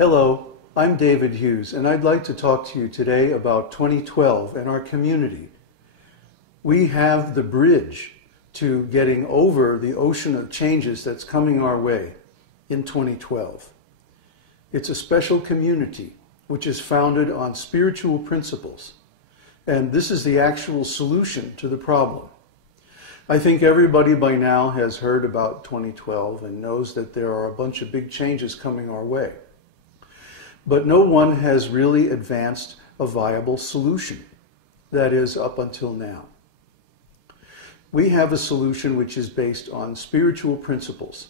Hello, I'm David Hughes, and I'd like to talk to you today about 2012 and our community. We have the bridge to getting over the ocean of changes that's coming our way in 2012. It's a special community which is founded on spiritual principles, and this is the actual solution to the problem. I think everybody by now has heard about 2012 and knows that there are a bunch of big changes coming our way. But no one has really advanced a viable solution, that is, up until now. We have a solution which is based on spiritual principles,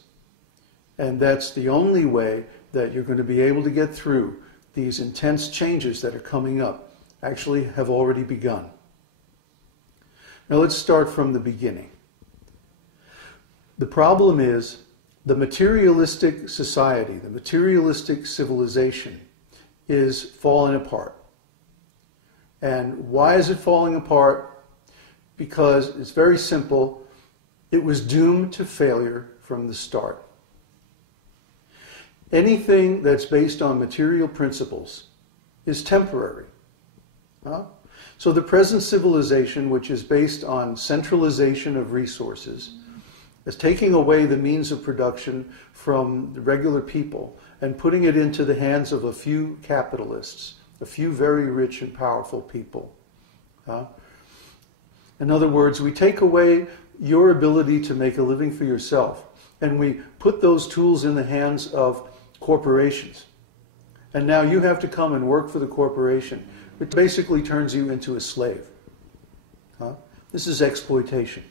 and that's the only way that you're going to be able to get through these intense changes that are coming up, actually have already begun. Now let's start from the beginning. The problem is the materialistic society, the materialistic civilization is falling apart. And why is it falling apart? Because it's very simple. It was doomed to failure from the start. Anything that's based on material principles is temporary. So the present civilization, which is based on centralization of resources, is taking away the means of production from the regular people and putting it into the hands of a few capitalists, a few very rich and powerful people. In other words, we take away your ability to make a living for yourself, and we put those tools in the hands of corporations. And now you have to come and work for the corporation, which basically turns you into a slave. This is exploitation.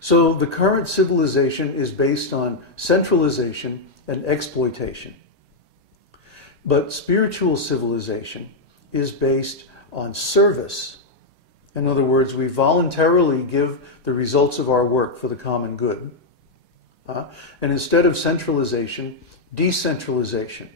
So the current civilization is based on centralization and exploitation. But spiritual civilization is based on service. In other words, we voluntarily give the results of our work for the common good. And instead of centralization, decentralization.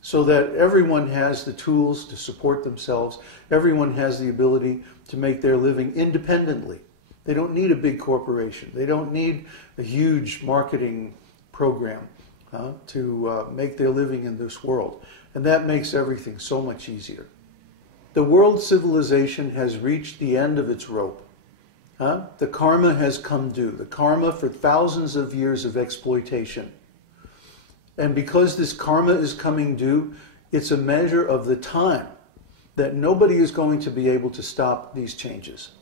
So that everyone has the tools to support themselves. Everyone has the ability to make their living independently. They don't need a big corporation. They don't need a huge marketing program to make their living in this world. And that makes everything so much easier. The world civilization has reached the end of its rope. The karma has come due. The karma for thousands of years of exploitation. And because this karma is coming due, it's a measure of the time that nobody is going to be able to stop these changes.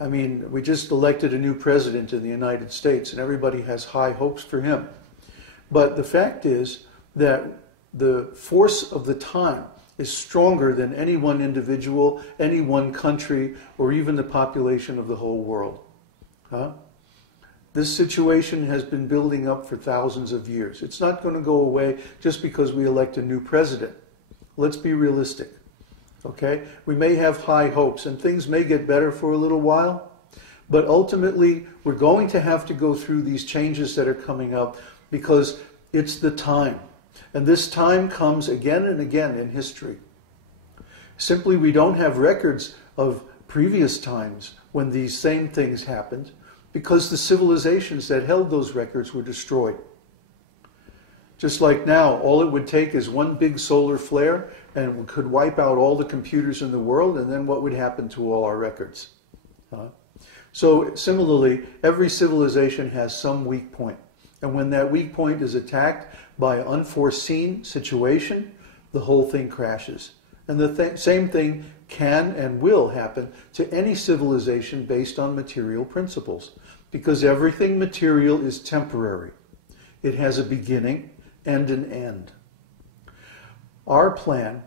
I mean, we just elected a new president in the United States, and everybody has high hopes for him. But the fact is that the force of the time is stronger than any one individual, any one country, or even the population of the whole world. This situation has been building up for thousands of years. It's not going to go away just because we elect a new president. Let's be realistic. Okay? We may have high hopes and things may get better for a little while, but ultimately we're going to have to go through these changes that are coming up because it's the time. And this time comes again and again in history. Simply, we don't have records of previous times when these same things happened because the civilizations that held those records were destroyed. Just like now, all it would take is one big solar flare and we could wipe out all the computers in the world, and then what would happen to all our records? So similarly, every civilization has some weak point. And when that weak point is attacked by an unforeseen situation, the whole thing crashes. And the same thing can and will happen to any civilization based on material principles, because everything material is temporary. It has a beginning and an end. Our plan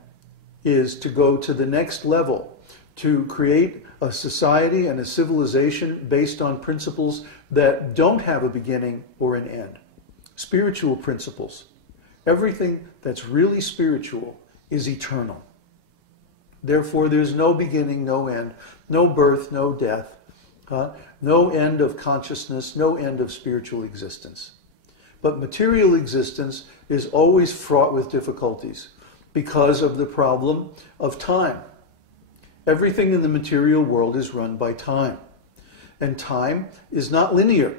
is to go to the next level, to create a society and a civilization based on principles that don't have a beginning or an end. Spiritual principles. Everything that's really spiritual is eternal. Therefore, there's no beginning, no end, no birth, no death, no end of consciousness, no end of spiritual existence. But material existence is always fraught with difficulties because of the problem of time. Everything in the material world is run by time. And time is not linear,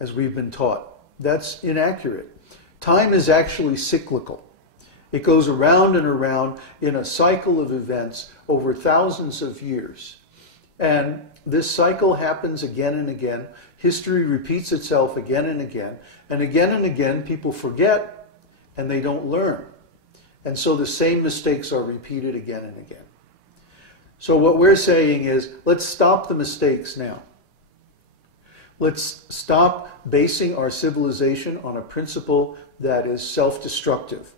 as we've been taught. That's inaccurate. Time is actually cyclical. It goes around and around in a cycle of events over thousands of years. And this cycle happens again and again. History repeats itself again and again. And again, people forget and they don't learn. And so the same mistakes are repeated again and again. So what we're saying is, let's stop the mistakes now. Let's stop basing our civilization on a principle that is self-destructive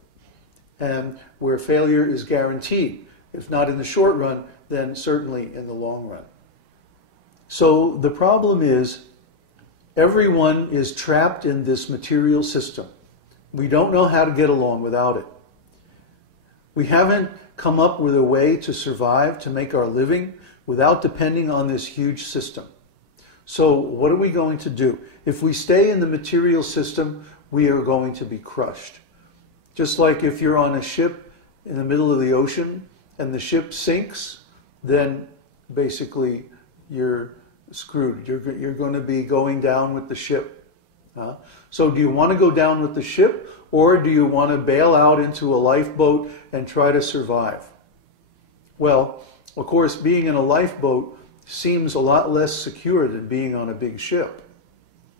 and where failure is guaranteed. If not in the short run, then certainly in the long run. So the problem is, everyone is trapped in this material system. We don't know how to get along without it. We haven't come up with a way to survive, to make our living, without depending on this huge system. So what are we going to do? If we stay in the material system, we are going to be crushed. Just like if you're on a ship in the middle of the ocean and the ship sinks, then basically you're screwed. You're going to be going down with the ship. So do you want to go down with the ship, or do you want to bail out into a lifeboat and try to survive? Well, of course, being in a lifeboat seems a lot less secure than being on a big ship.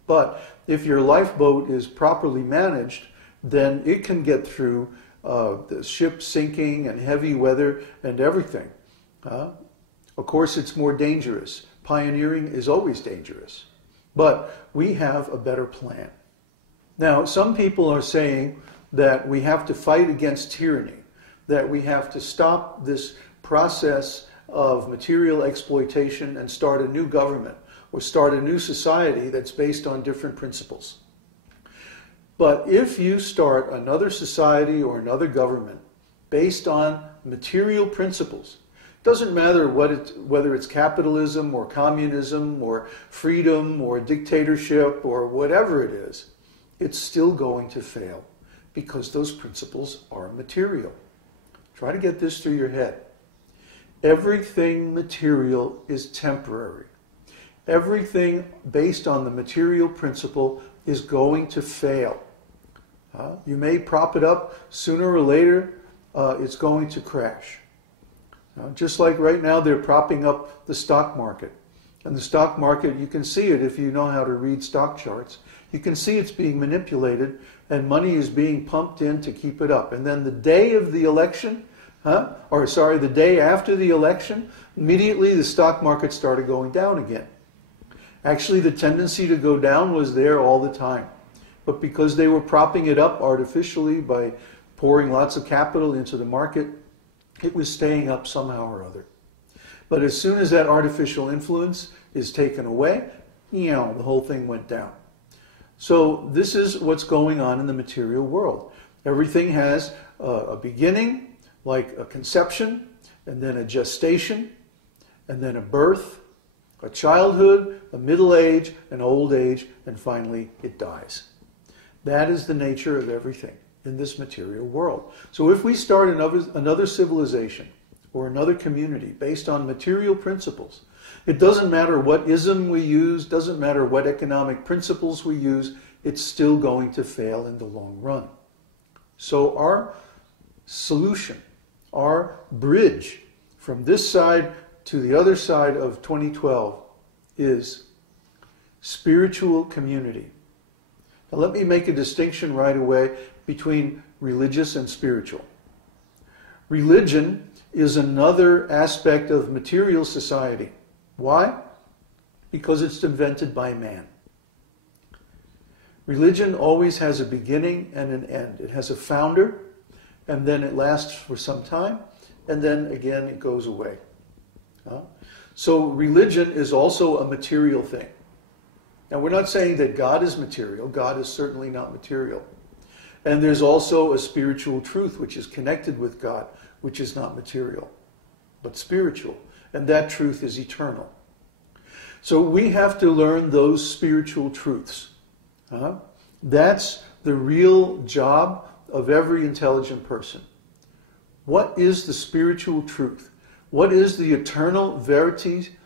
But if your lifeboat is properly managed, then it can get through the ship sinking and heavy weather and everything. Of course, it's more dangerous. Pioneering is always dangerous. But we have a better plan. Now, some people are saying that we have to fight against tyranny, that we have to stop this process of material exploitation and start a new government or start a new society that's based on different principles. But if you start another society or another government based on material principles, doesn't matter whether it's capitalism or communism or freedom or dictatorship or whatever it is, it's still going to fail because those principles are material. Try to get this through your head. Everything material is temporary. Everything based on the material principle is going to fail. You may prop it up, sooner or later it's going to crash. Just like right now they're propping up the stock market. And the stock market, you can see it if you know how to read stock charts. You can see it's being manipulated and money is being pumped in to keep it up. And then the day of the election, the day after the election, immediately the stock market started going down again. Actually, the tendency to go down was there all the time. But because they were propping it up artificially by pouring lots of capital into the market, it was staying up somehow or other. But as soon as that artificial influence is taken away, the whole thing went down. So this is what's going on in the material world. Everything has a beginning, like a conception, and then a gestation, and then a birth, a childhood, a middle age, an old age, and finally it dies. That is the nature of everything in this material world. So if we start another civilization or another community based on material principles, it doesn't matter what ism we use, doesn't matter what economic principles we use, it's still going to fail in the long run. So our solution, our bridge from this side to the other side of 2012 is spiritual community. Now let me make a distinction right away between religious and spiritual. Religion is another aspect of material society. Why? Because it's invented by man. Religion always has a beginning and an end. It has a founder, and then it lasts for some time, and then again it goes away. So religion is also a material thing. Now we're not saying that God is material. God is certainly not material. And there's also a spiritual truth which is connected with God, which is not material, but spiritual. And that truth is eternal. So we have to learn those spiritual truths. That's the real job of every intelligent person. What is the spiritual truth? What is the eternal verity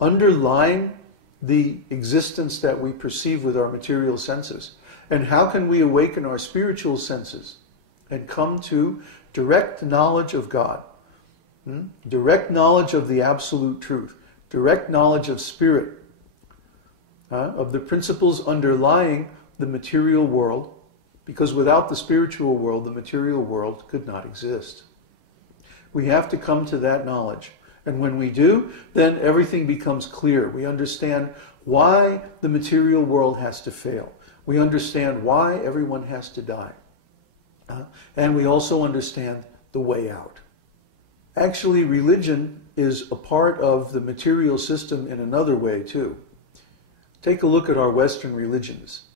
underlying the existence that we perceive with our material senses? And how can we awaken our spiritual senses and come to direct knowledge of God, direct knowledge of the absolute truth, direct knowledge of spirit, of the principles underlying the material world, because without the spiritual world, the material world could not exist. We have to come to that knowledge. And when we do, then everything becomes clear. We understand why the material world has to fail. We understand why everyone has to die. And we also understand the way out. Actually, religion is a part of the material system in another way too. Take a look at our Western religions.